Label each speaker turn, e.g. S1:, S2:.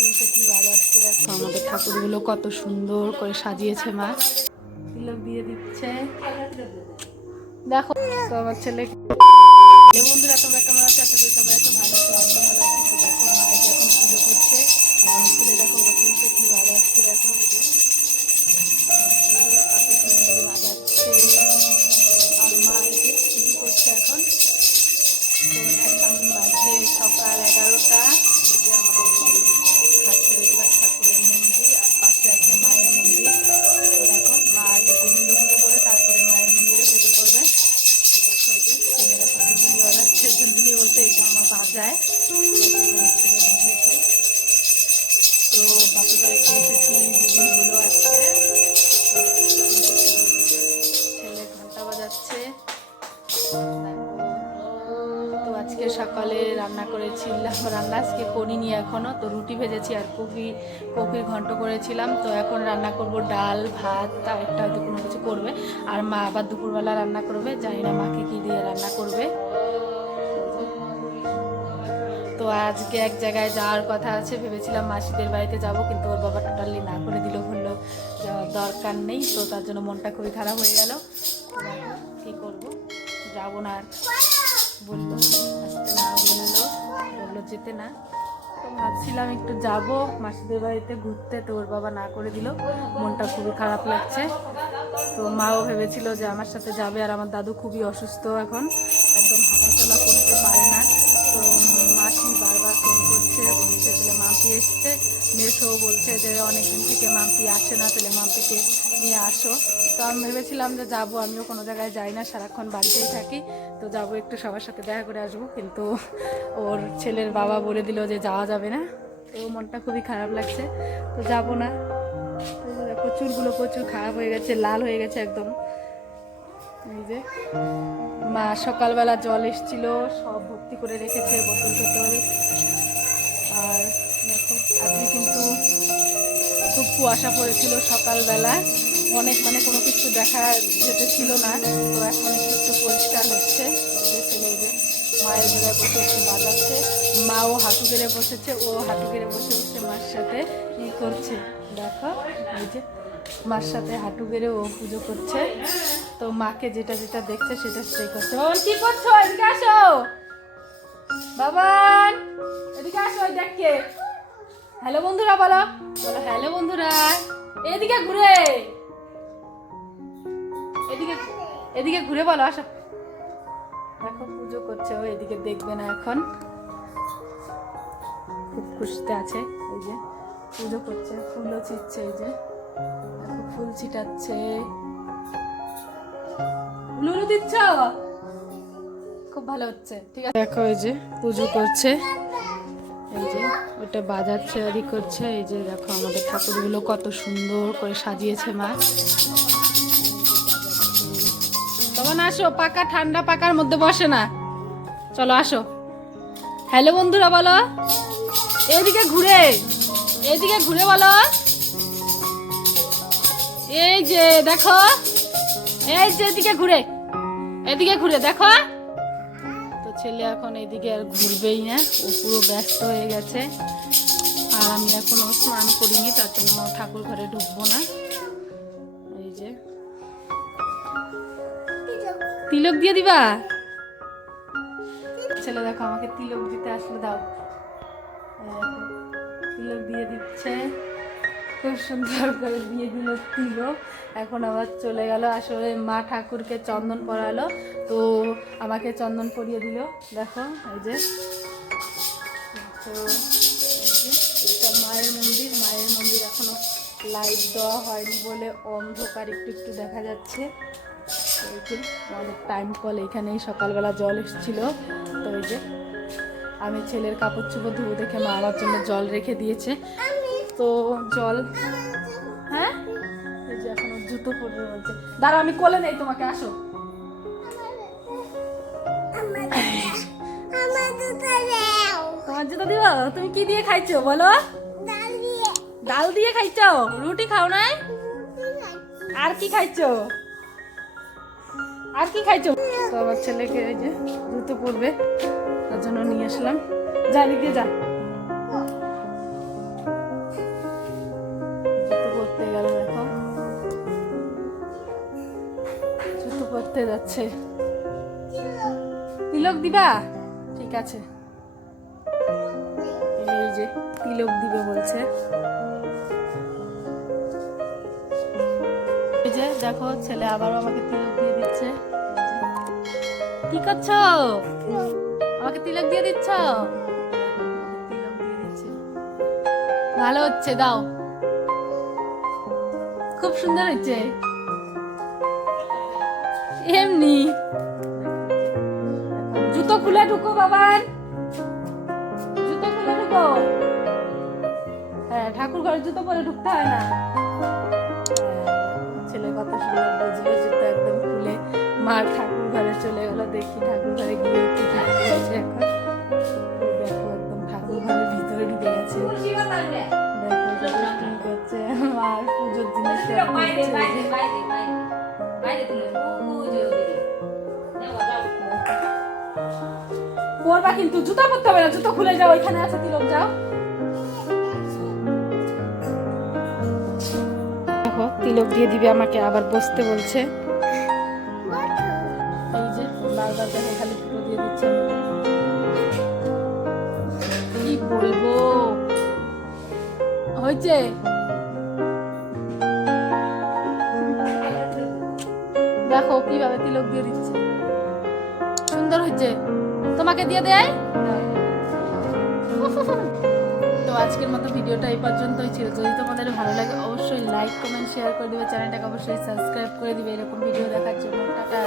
S1: বসে কি বাজাচ্ছে দেখো আমাদের ঠাকুরগুলো কত সুন্দর করে সাজিয়েছে মা। দিয়ে দিচ্ছে। দেখো, তো আমার ছেলে বন্ধুরা, তোমরা কেমন আছো? আশা করি সবাই বলতে এটা আমার বাজায় তো বাপের বাড়িতে এসেছি দুদিন হলো আজকে। ছেলে ঘণ্টা বাজাচ্ছে। তো আজকে সকালে রান্না করেছিলাম রান্না আজকে করিনি এখনও তো রুটি ভেজেছি আর কপি, কপির ঘন্ট করেছিলাম। তো এখন রান্না করব ডাল, ভাত, তা একটা হয়তো কোনো কিছু করবে। আর মা আবার দুপুরবেলা রান্না করবে। জানি না মাকে কী দিয়ে রান্না করবে। আজকে এক জায়গায় যাওয়ার কথা আছে, ভেবেছিলাম মাসিদের বাড়িতে যাব, কিন্তু ওর বাবা টোটালি না করে দিল, বলল যাওয়ার দরকার নেই, তো তার জন্য মনটা খুবই খারাপ হয়ে গেল। কী করব? যাব না আর। বলল, আসতে না বলল বলল যেতে না। তো ভাবছিলাম একটু যাব, মাসিদের বাড়িতে ঘুরতে, তো ওর বাবা না করে দিল। মনটা খুবই খারাপ লাগছে। তো মাও ভেবেছিল যে আমার সাথে যাবে, আর আমার দাদু খুবই অসুস্থ এখন, একদম হাঁটাচলা করতে পারে না। এসছে। মেসো বলছে যে, অনেকদিন থেকে মাম্পি আসে না, তাহলে মাম্পিকে নিয়ে আসো। তো আমি ভেবেছিলাম যে, যাব। আমিও কোনো জায়গায় যাই না, সারাক্ষণ বাড়িতেই থাকি। তো যাব একটু সবার সাথে দেখা করে আসব। কিন্তু ওর ছেলের বাবা বলে দিল যে, যাওয়া যাবে না। তো মনটা খুবই খারাপ লাগছে। তো যাব না। চুলগুলো প্রচুর খারাপ হয়ে গেছে, লাল হয়ে গেছে একদম। এই যে, মা সকালবেলা জল এসছিল, সব ভর্তি করে রেখেছে, বোতল টোতল। আর দেখো, আজকে কিন্তু খুব কুয়াশা পড়েছিল সকালবেলা। অনেক মানে কোনো কিছু দেখা যেতে ছিল না। তো এখন একটু পরিষ্কার হচ্ছে। যে মায়ের জায়গায় বসে একটু বাজাচ্ছে। মাও হাঁটু গেড়ে বসেছে, ও হাঁটু গেড়ে বসে বসে মার সাথে ই করছে। দেখো, এই যে মার সাথে হাঁটু গেড়ে ও পুজো করছে। তো মাকে যেটা যেটা দেখছে সেটা সেটাই করছে। বাবান কি করছ? এদিকে আসো। বাবান, এদিকে আসো দেখকে। হ্যালো বন্ধুরা বলো। বলো, হ্যালো বন্ধুরা। এদিকে ঘুরে। এদিকে এদিকে ঘুরে বলো, আসো। দেখো, পুজো করছে ও, এদিকে দেখবে না এখন। খুব খুশিতে আছে, এই যে। পুজো করছে, ফুলও ছিটছে, এই যে। দেখো, ফুল ছিটাচ্ছে। লুলু দিচ্ছ? খুব ভালো হচ্ছে, ঠিক আছে। দেখো, এই যে পুজো করছে। যে, ওটা বাজাচ্ছে আদি করছে। এই যে দেখো আমাদের ঠাকুরগুলো কত সুন্দর করে সাজিয়েছে মা। তখন আসো, পাকা ঠান্ডা পাকার মধ্যে বসে না। চলো আসো। হ্যালো বন্ধুরা বলো। এদিকে ঘুরে এদিকে ঘুরে বলো। এই যে দেখো, এই যে এদিকে ঘুরে এদিকে ঘুরে দেখো। ছেলে এখন এদিকে আর ঘুরবেই না, ও পুরো ব্যস্ত হয়ে গেছে। আর আমি এখনও স্নান করিনি, তার জন্য ঠাকুর ঘরে ঢুকবো না। এই যে। তিলক দিয়ে দিবা? ছেলে দেখো, আমাকে তিলক দিতে আসলে দাও। তিলক দিয়ে দিচ্ছে। খুব সুন্দর করে দিয়ে দিল। তিলক এখন আবার চলে গেল। আসলে মা ঠাকুরকে চন্দন পরালো। তো আমাকে চন্দন পরিয়ে দিল। দেখো, এই যে। তো এটা মায়ের মন্দির। মায়ের মন্দির এখনও লাইট দেওয়া হয়নি বলে অন্ধকার একটু একটু দেখা যাচ্ছে। এই টাইম কল এখানেই সকালবেলা জল এসেছিল। তো এই যে, আমি ছেলের কাপড় চোপড় ধুবো দেখে মা আমার জন্য জল রেখে দিয়েছে। তো জল। হ্যাঁ? এই যে এখন জুতো পরে বলছে দাঁড়া আমি কোলে নেই তোমাকে, আসো। তোমার জুতো দিব? তুমি কি দিয়ে খাইছো, বলো? ডাল দিয়ে খাইছো? রুটি খাও নাই? আর কি খাইছো? আর কি খাইছো? তো আমার ছেলেকে এই যে জুতো পরবে, তার জন্য নিয়ে আসলাম। যা দিয়ে যা। যাচ্ছে। তিলক দিবা? ঠিক আছে। এই যে তিলক দিবে বলছে। এই যে দেখো, ছেলে আবার আমাকে তিলক দিয়ে দিচ্ছে। কি করছ? আমাকে তিলক দিয়ে দিচ্ছ। ভালো হচ্ছে, দাও। খুব সুন্দর হচ্ছে। এমনি। জুতো খুলে ঢুকো বাবার। জুতো খুলে ঢুকো। হ্যাঁ ঠাকুর ঘরে জুতো পরে ঢুকতে হয় না। হ্যাঁ, ছেলে কথা সুন্দর বুঝলো জুতো একদম খুলে মার ঠাকুর ঘরে চলে গেলো দেখি ঠাকুর ঘরে গিয়ে কি কি করেছে এখন। দেখো একদম ঠাকুর ঘরের ভিতরে ঢুকে গেছে। দেখো দেখো কি করছে মার পুজোর জিনিস পরবা কিন্তু, জুতো পরতে হবে না, জুতো খুলে যাও ওইখানে আছে, তিলক, যাও। দেখো, তিলক দিয়ে দিবে আমাকে, আবার বসতে বলছে। এই যে বারবার দেখো খালি দিয়ে দিচ্ছে। কি বলব? হয়েছে? দেখো, কীভাবে তিলক দিয়ে দিচ্ছে। সুন্দর হয়েছে? তোমাকে দিয়ে দেয়? তো আজকের মতো ভিডিওটা এই পর্যন্তই ছিল। যদি তোমাদের ভালো লাগে, অবশ্যই লাইক কমেন্ট শেয়ার করে দিবে। চ্যানেলটাকে অবশ্যই সাবস্ক্রাইব করে দিবে। এরকম ভিডিও দেখার জন্য। টাটা।